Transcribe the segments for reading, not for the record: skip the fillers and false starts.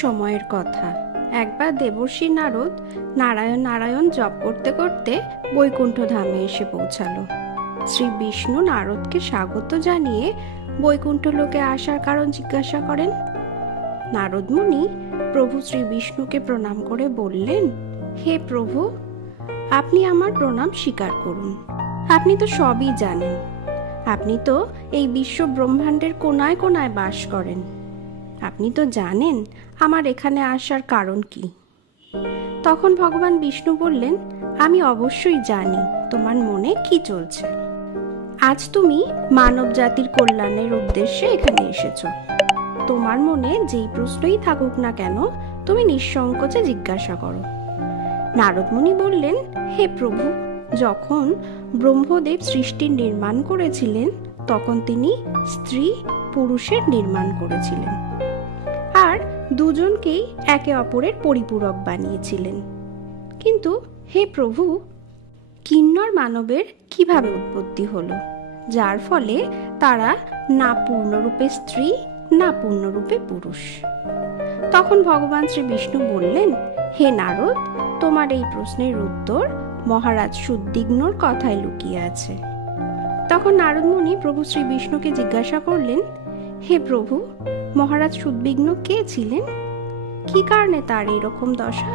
সময়ের কথা। একবার দেবর্ষি নারদ নারায়ণ নারায়ণ জপ করতে করতে বৈকুণ্ঠ ধামে এসে পৌঁছালো। শ্রী বিষ্ণু নারদকে স্বাগত জানিয়ে বৈকুণ্ঠ লোকে আসার কারণ জিজ্ঞাসা করেন। নারদ মুনি প্রভু শ্রী বিষ্ণুকে প্রণাম করে বললেন, হে প্রভু, আপনি আমার প্রণাম স্বীকার করুন। আপনি তো সবই জানেন। আপনি তো এই বিশ্ব ব্রহ্মাণ্ডের কোনায় কোনায় বাস করেন। আপনি তো জানেন আমার এখানে আসার কারণ কি। তখন ভগবান বিষ্ণু বললেন, আমি অবশ্যই জানি তোমার মনে কি চলছে। আজ তুমি মানব জাতির কল্যাণের উদ্দেশ্যে এখানে এসেছো। তোমার মনে যেই প্রশ্নই থাকুক না কেন, তুমি নিঃসংকোচে জিজ্ঞাসা করো। নারদ মুনি বললেন, হে প্রভু, যখন ব্রহ্মদেব সৃষ্টির নির্মাণ করেছিলেন তখন তিনি স্ত্রী পুরুষের নির্মাণ করেছিলেন আর দুজনকেই একে অপরের পরিপূরক বানিয়েছিলেন। কিন্তু হে প্রভু, কিন্নর মানবের কিভাবে উৎপত্তি হলো, যার ফলে তারা না পূর্ণরূপে স্ত্রী না পূর্ণরূপে পুরুষ? তখন ভগবান শ্রী বিষ্ণু বললেন, হে নারদ, তোমার এই প্রশ্নের উত্তর মহারাজ সুদ্বিগ্নর কথায় লুকিয়ে আছে। তখন নারদ মুনি প্রভু শ্রী বিষ্ণুকে জিজ্ঞাসা করলেন, হে প্রভু, মহারাজ সুদ্বিগ্ন কে ছিলেন? কি কারণে তার এইরকম দশা?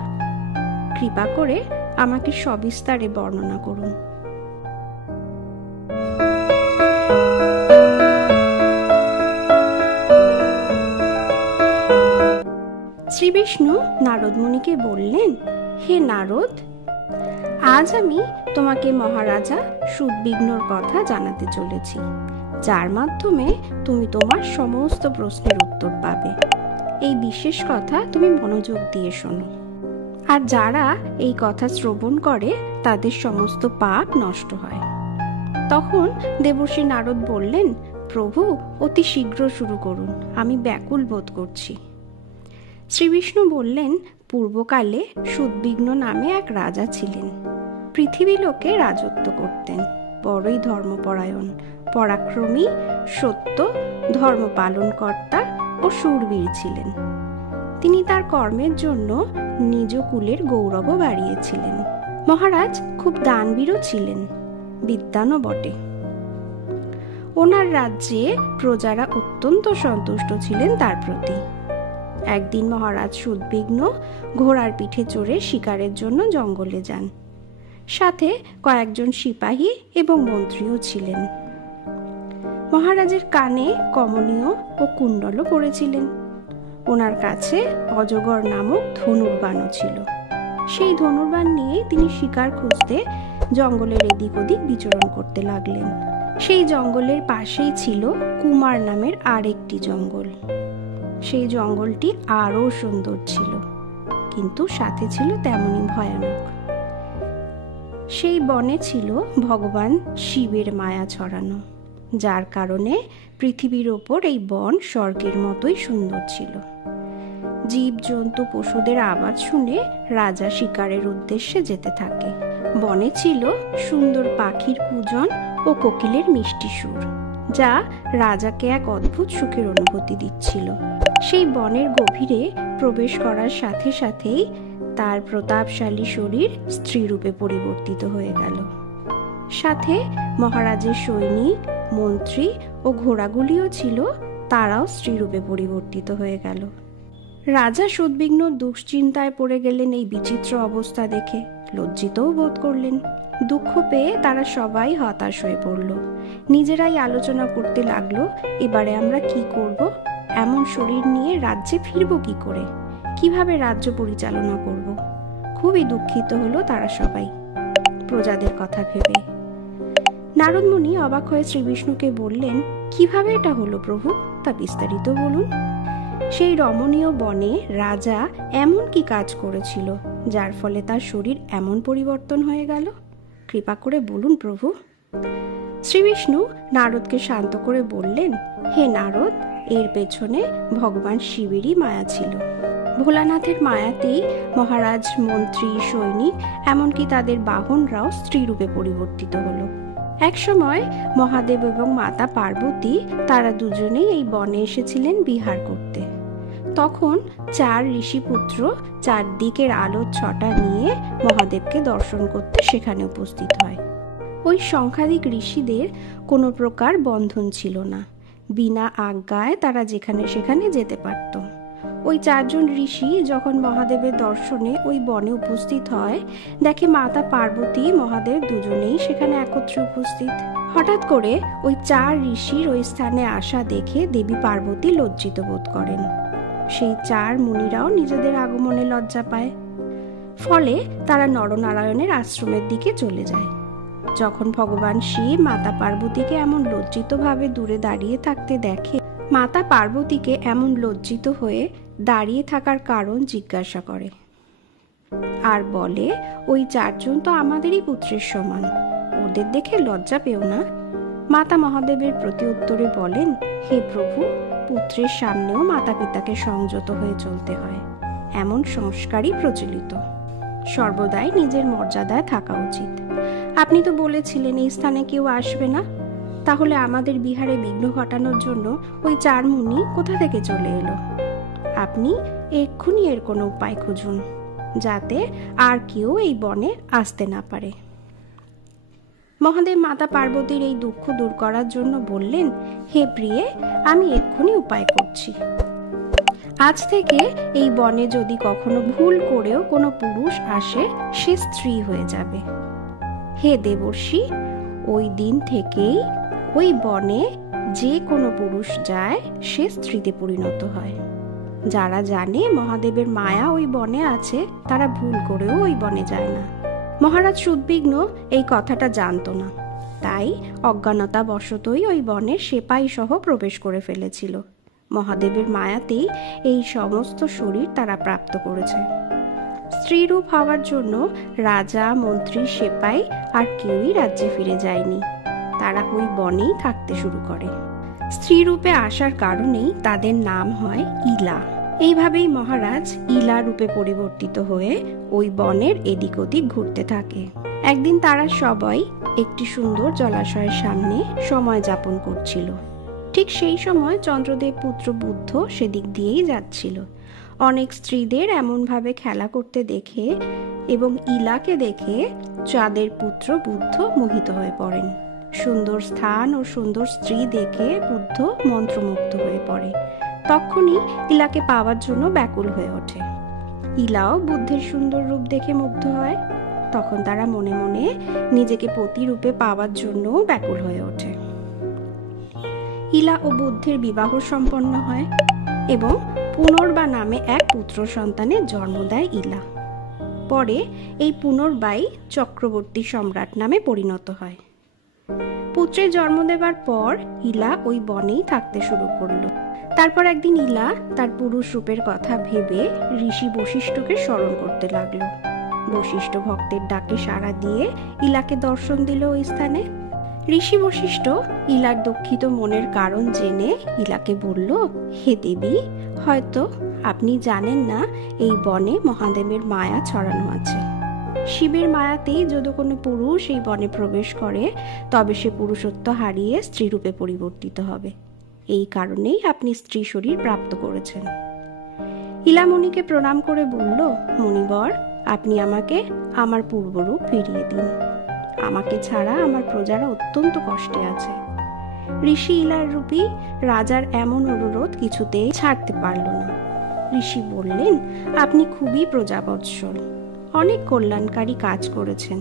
কৃপা করে আমাকে সবিস্তারে বর্ণনা করুন। শ্রী বিষ্ণু নারদ মুনিকে বললেন, হে নারদ, আজ আমি তোমাকে মহারাজা সুদ্বিগ্নর কথা জানাতে চলেছি, যার মাধ্যমে তুমি তোমার সমস্ত প্রশ্নের উত্তর পাবে। এই বিশেষ কথা তুমি মনোযোগ দিয়ে শোনো। আর যারা এই কথা শ্রবণ করে তাদের সমস্ত পাপ নষ্ট হয়। তখন দেবর্ষি নারদ বললেন, প্রভু, অতি শীঘ্র শুরু করুন, আমি ব্যাকুল বোধ করছি। শ্রী বিষ্ণু বললেন, পূর্বকালে সুদ্বিগ্ন নামে এক রাজা ছিলেন। পৃথিবী লোকে রাজত্ব করতেন। বড়ই ধর্মপরায়ণ, পরাক্রমী, সত্য, ধর্ম পালনকর্তা ও শূরবীর ছিলেন। তিনি তার কর্মের জন্য নিজ কুলের গৌরবও বাড়িয়েছিলেন। মহারাজ খুব দানবীরও ছিলেন, বিদ্বানও বটে। ওনার রাজ্যে প্রজারা অত্যন্ত সন্তুষ্ট ছিলেন তার প্রতি। একদিন মহারাজ সুদ্বিগ্ন ঘোড়ার পিঠে চড়ে শিকারের জন্য জঙ্গলে যান। সাথে কয়েকজন সিপাহী এবং মন্ত্রীও ছিলেন। মহারাজের কানে কমনীয় ও কুণ্ডলও পড়েছিলেন। ওনার কাছে অজগর নামক ধনুর্বাণও ছিল। সেই ধনুর্বাণ নিয়ে তিনি শিকার খুঁজতে জঙ্গলের এদিক ওদিক বিচরণ করতে লাগলেন। সেই জঙ্গলের পাশেই ছিল কুমার নামের আরেকটি জঙ্গল। সেই জঙ্গলটি আরও সুন্দর ছিল, কিন্তু সাথে ছিল তেমনি ভয়ানক। সেই বনে ছিল ভগবান শিবের মায়া ছড়ানো, যার কারণে পৃথিবীর ওপর এই বন স্বর্গের মতোই সুন্দর ছিল। জীব জন্তু পশুদের আওয়াজ শুনে রাজা শিকারের উদ্দেশ্যে যেতে থাকে। বনে ছিল সুন্দর পাখির কুজন ও কোকিলের মিষ্টি সুর, যা রাজাকে এক অদ্ভুত সুখের অনুভূতি দিচ্ছিল। সেই বনের গভীরে প্রবেশ করার সাথে সাথেই তার প্রতাপশালী শরীর স্ত্রীরূপে পরিবর্তিত হয়ে গেল। সাথে মহারাজের সৈনিক, মন্ত্রী ও ঘোড়াগুলিও ছিল, তারাও স্ত্রীরূপে পরিবর্তিত হয়ে গেল। রাজা সুদ্বিগ্ন দুশ্চিন্তায় পড়ে গেলেন। এই বিচিত্র অবস্থা দেখে লজ্জিতও বোধ করলেন। দুঃখ পেয়ে তারা সবাই হতাশ হয়ে পড়ল। নিজেরাই আলোচনা করতে লাগলো, এবারে আমরা কি করব? এমন শরীর নিয়ে রাজ্যে ফিরব কি করে? কিভাবে রাজ্য পরিচালনা করব? খুবই দুঃখিত হলো তারা সবাই প্রজাদের কথা ভেবে। নারদ মুনি অবাক হয়ে শ্রী বিষ্ণুকে বললেন, কিভাবে এটা হলো প্রভু, তা বিস্তারিত বলুন। সেই রমণীয় বনে রাজা এমন কি কাজ করেছিল যার ফলে তার শরীর এমন পরিবর্তন হয়ে গেল? কৃপা করে বলুন প্রভু। শ্রী বিষ্ণু নারদকে শান্ত করে বললেন, হে নারদ, এর পেছনে ভগবান শিবেরই মায়া ছিল। ভোলানাথের মায়াতেই মহারাজ, মন্ত্রী, সৈনিক, এমনকি তাদের বাহনরাও স্ত্রীরূপে পরিবর্তিত হলো। একসময় মহাদেব এবং মাতা পার্বতী, তারা দুজনেই এই বনে এসেছিলেন বিহার করতে। তখন 4 ঋষিপুত্র চারদিকের আলোর ছটা নিয়ে মহাদেবকে দর্শন করতে সেখানে উপস্থিত হয়। ওই সংখ্যাধিক ঋষিদের কোনো প্রকার বন্ধন ছিল না, বিনা আজ্ঞায় তারা যেখানে সেখানে যেতে পারত। ওই 4 জন ঋষি যখন মহাদেবের দর্শনে ওই বনে উপস্থিত হয়, দেখে মাতা পার্বতী মহাদেব দুজনেই সেখানে একত্রে উপস্থিত। হঠাৎ করে ওই 4 ঋষির ওই স্থানে আসা দেখে দেবী পার্বতী লজ্জিত বোধ করেন। সেই 4 মুনিরাও নিজেদের আগমনে লজ্জা পায়। ফলে তারা নরনারায়ণের আশ্রমের দিকে চলে যায়। যখন ভগবান শিব মাতা পার্বতীকে এমন লজ্জিতভাবে দূরে দাঁড়িয়ে থাকতে দেখে, মাতা পার্বতীকে এমন লজ্জিত হয়ে দাঁড়িয়ে থাকার কারণ জিজ্ঞাসা করে আর বলে, ওই 4 জন তো আমাদেরই পুত্রের সমান, ওদের দেখে লজ্জা পেও না। মাতা মহাদেবের প্রতি উত্তরে বলেন, হে প্রভু, পুত্রের সামনেও মাতা পিতাকে সংযত হয়ে চলতে হয়, এমন সংস্কারই প্রচলিত। সর্বদাই নিজের মর্যাদায় থাকা উচিত। আপনি তো বলেছিলেন এই স্থানে কেউ আসবে না, তাহলে আমাদের বিহারে বিঘ্ন ঘটানোর জন্য ওই 4 মুনি কোথা থেকে চলে এলো? আপনি এক্ষুনি এর কোনো উপায় খুঁজুন, যাতে আর কেউ এই বনে আসতে না পারে। মহাদেব মাতা পার্বতীর এই দুঃখ দূর করার জন্য বললেন, হে প্রিয়ে, আমি এক্ষুনি উপায় করছি। আজ থেকে এই বনে যদি কখনো ভুল করেও কোনো পুরুষ আসে, সে স্ত্রী হয়ে যাবে। হে দেবর্ষি, ওই দিন থেকেই ওই বনে যে কোনো পুরুষ যায়, সে স্ত্রীতে পরিণত হয়। যারা জানে মহাদেবের মায়া ওই বনে আছে, তারা ভুল করেও ওই বনে যায় না। মহারাজ সুদ্বিগ্ন এই কথাটা জানতো না, তাই অজ্ঞানতা বশতই ওই বনে সেপাই সহ প্রবেশ করে ফেলেছিল। মহাদেবের মায়াতেই এই সমস্ত শরীর তারা প্রাপ্ত করেছে। স্ত্রীরূপ হওয়ার জন্য রাজা, মন্ত্রী, সেপাই আর কেউই রাজ্যে ফিরে যায়নি। তারা ওই বনেই থাকতে শুরু করে। স্ত্রীরূপে আসার কারণেই তাদের নাম হয় ইলা। এইভাবেই মহারাজ ইলা রূপে পরিবর্তিত হয়ে ওই বনের এদিক ওদিক ঘুরতে থাকে। একদিন তারা সবাই একটি সুন্দর জলাশয়ের সামনে সময় যাপন করছিল। ঠিক সেই সময় চন্দ্রদেব পুত্র বুদ্ধ সেদিক দিয়েই যাচ্ছিল। অনেক স্ত্রীদের এমনভাবে খেলা করতে দেখে এবং ইলাকে দেখে চাঁদের পুত্র বুদ্ধ মোহিত হয়ে পড়েন। সুন্দর স্থান ও সুন্দর স্ত্রী দেখে বুদ্ধ মন্ত্রমুগ্ধ হয়ে পড়ে। তখনই ইলাকে পাওয়ার জন্য ব্যাকুল হয়ে ওঠে। ইলাও বুদ্ধের সুন্দর রূপ দেখে মুগ্ধ হয়। তখন তারা মনে মনে নিজেকে পতি রূপে পাওয়ার জন্য ব্যাকুল হয়ে ওঠে। ইলা ও বুদ্ধের বিবাহ সম্পন্ন হয় এবং পুনর্বা নামে এক পুত্র সন্তানের জন্ম দেয় ইলা। পরে এই পুনর্বাই চক্রবর্তী সম্রাট নামে পরিণত হয়। পুত্রের জন্ম দেবার পর ইলা ওই বনেই থাকতে শুরু করলো। তারপর একদিন ইলা তার পুরুষ রূপের কথা ভেবে ঋষি বশিষ্ঠকে স্মরণ করতে লাগলো। বশিষ্ঠ ভক্তের ডাকে সাড়া দিয়ে ইলাকে দর্শন দিল ওই স্থানে। ঋষি বশিষ্ঠ ইলার দুঃখিত মনের কারণ জেনে ইলাকে বলল, হে দেবী, হয়তো আপনি জানেন না এই বনে মহাদেবের মায়া ছড়ানো আছে। শিবের মায়াতেই যদি কোনো পুরুষ এই বনে প্রবেশ করে, তবে সে পুরুষত্ব হারিয়ে স্ত্রীরূপে পরিবর্তিত হবে। এই কারণেই আপনি স্ত্রী শরীর প্রাপ্ত করেছেন। ইলা মুনিকে প্রণাম করে বলল, মুনিবর, আপনি আমাকে আমার পূর্বরূপ ফিরিয়ে দিন। আমাকে ছাড়া আমার প্রজারা অত্যন্ত কষ্টে আছে। ঋষি ইলার রূপী রাজার এমন অনুরোধ কিছুতেই ছাড়তে পারল না। ঋষি বললেন, আপনি খুবই প্রজাবৎসল, অনেক কল্যাণকারী কাজ করেছেন,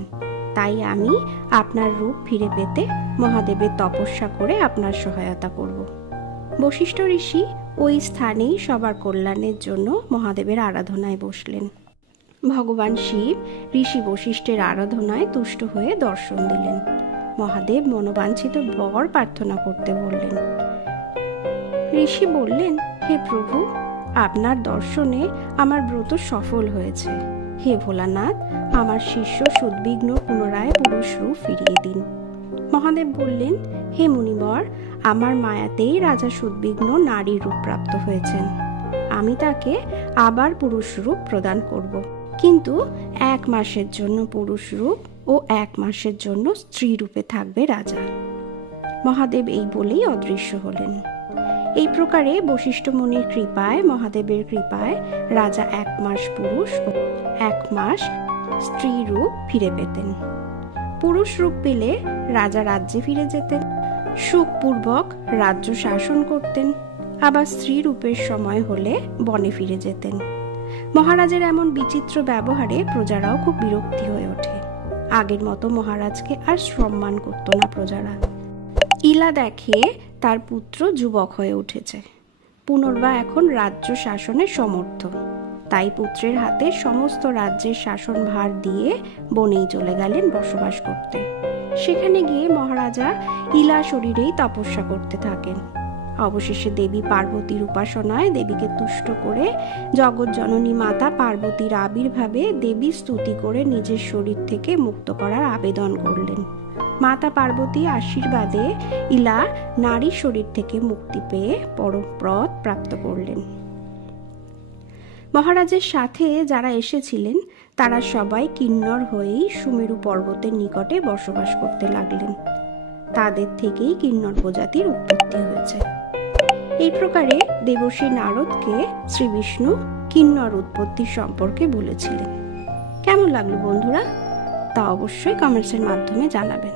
তাই আমি আপনার রূপ ফিরে পেতে মহাদেবের তপস্যা করে আপনার সহায়তা করব। বশিষ্ঠ ঋষি ওই স্থানেই সবার কল্যাণের জন্য মহাদেবের আরাধনায় বসলেন। ভগবান শিব ঋষি বশিষ্ঠের আরাধনায় তুষ্ট হয়ে দর্শন দিলেন। মহাদেব মনোবাঞ্ছিত বর প্রার্থনা করতে বললেন। ঋষি বললেন, হে প্রভু, আপনার দর্শনে আমার ব্রত সফল হয়েছে। হে ভোলানাথ, আমার শিষ্য সুদ্বিগ্ন পুনরায় পুরুষ রূপ ফিরিয়ে দিন। মহাদেব বললেন, হে মুনিবর, আমার মায়াতেই রাজা সুদ্বিগ্ন নারী রূপ প্রাপ্ত হয়েছেন। আমি তাকে আবার পুরুষ রূপ প্রদান করব, কিন্তু 1 মাসের জন্য পুরুষ রূপ ও 1 মাসের জন্য স্ত্রী রূপে থাকবে রাজা। মহাদেব এই বলেই অদৃশ্য হলেন। এই প্রকারে বশিষ্ঠ মুনির কৃপায়, মহাদেবের কৃপায় রাজা 1 মাস পুরুষ ও 1 মাস স্ত্রী রূপ ফিরে পেতেন। পুরুষ রূপ পেলে রাজা রাজ্যে ফিরে যেতেন, সুখপূর্বক রাজ্য শাসন করতেন। আবার স্ত্রী রূপের সময় হলে বনে ফিরে যেতেন। মহারাজের এমন বিচিত্র ব্যবহারে প্রজারাও খুব বিরক্তি হয়ে ওঠে। আগের মতো মহারাজকে আর সম্মান করত না প্রজারা। ইলা দেখে তার পুত্র যুবক হয়ে উঠেছে, পুনর্বার এখন রাজ্য শাসনে সমর্থ। তাই পুত্রের হাতে সমস্ত রাজ্যের শাসন ভার দিয়ে বনেই চলে গেলেন বসবাস করতে। সেখানে গিয়ে মহারাজা ইলা শরীরেই তপস্যা করতে থাকেন। অবশেষে দেবী পার্বতীর উপাসনায় দেবীকে তুষ্ট করে জগৎ জননী মাতা পার্বতীর আবির্ভাবে দেবী স্তুতি করে নিজের শরীর থেকে মুক্ত করার আবেদন করলেন। মাতা পার্বতীর আশীর্বাদে ইলা নারী শরীর থেকে মুক্তি পেয়ে পরম পদ প্রাপ্ত করলেন। মহারাজের সাথে যারা এসেছিলেন তারা সবাই কিন্নর হয়েই সুমেরু পর্বতের নিকটে বসবাস করতে লাগলেন। তাদের থেকেই কিন্নর প্রজাতির উৎপত্তি হয়েছে। এই প্রকারে দেবর্ষি নারদকে শ্রী বিষ্ণু কিন্নর উৎপত্তি সম্পর্কে বলেছিলেন। কেমন লাগলো বন্ধুরা? তা অবশ্যই কমেন্টসের মাধ্যমে জানাবেন।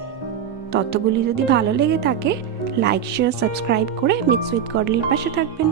তথ্যগুলি যদি ভালো লেগে থাকে লাইক, শেয়ার, সাবস্ক্রাইব করে মিটস উইথ গডলির পাশে থাকবেন।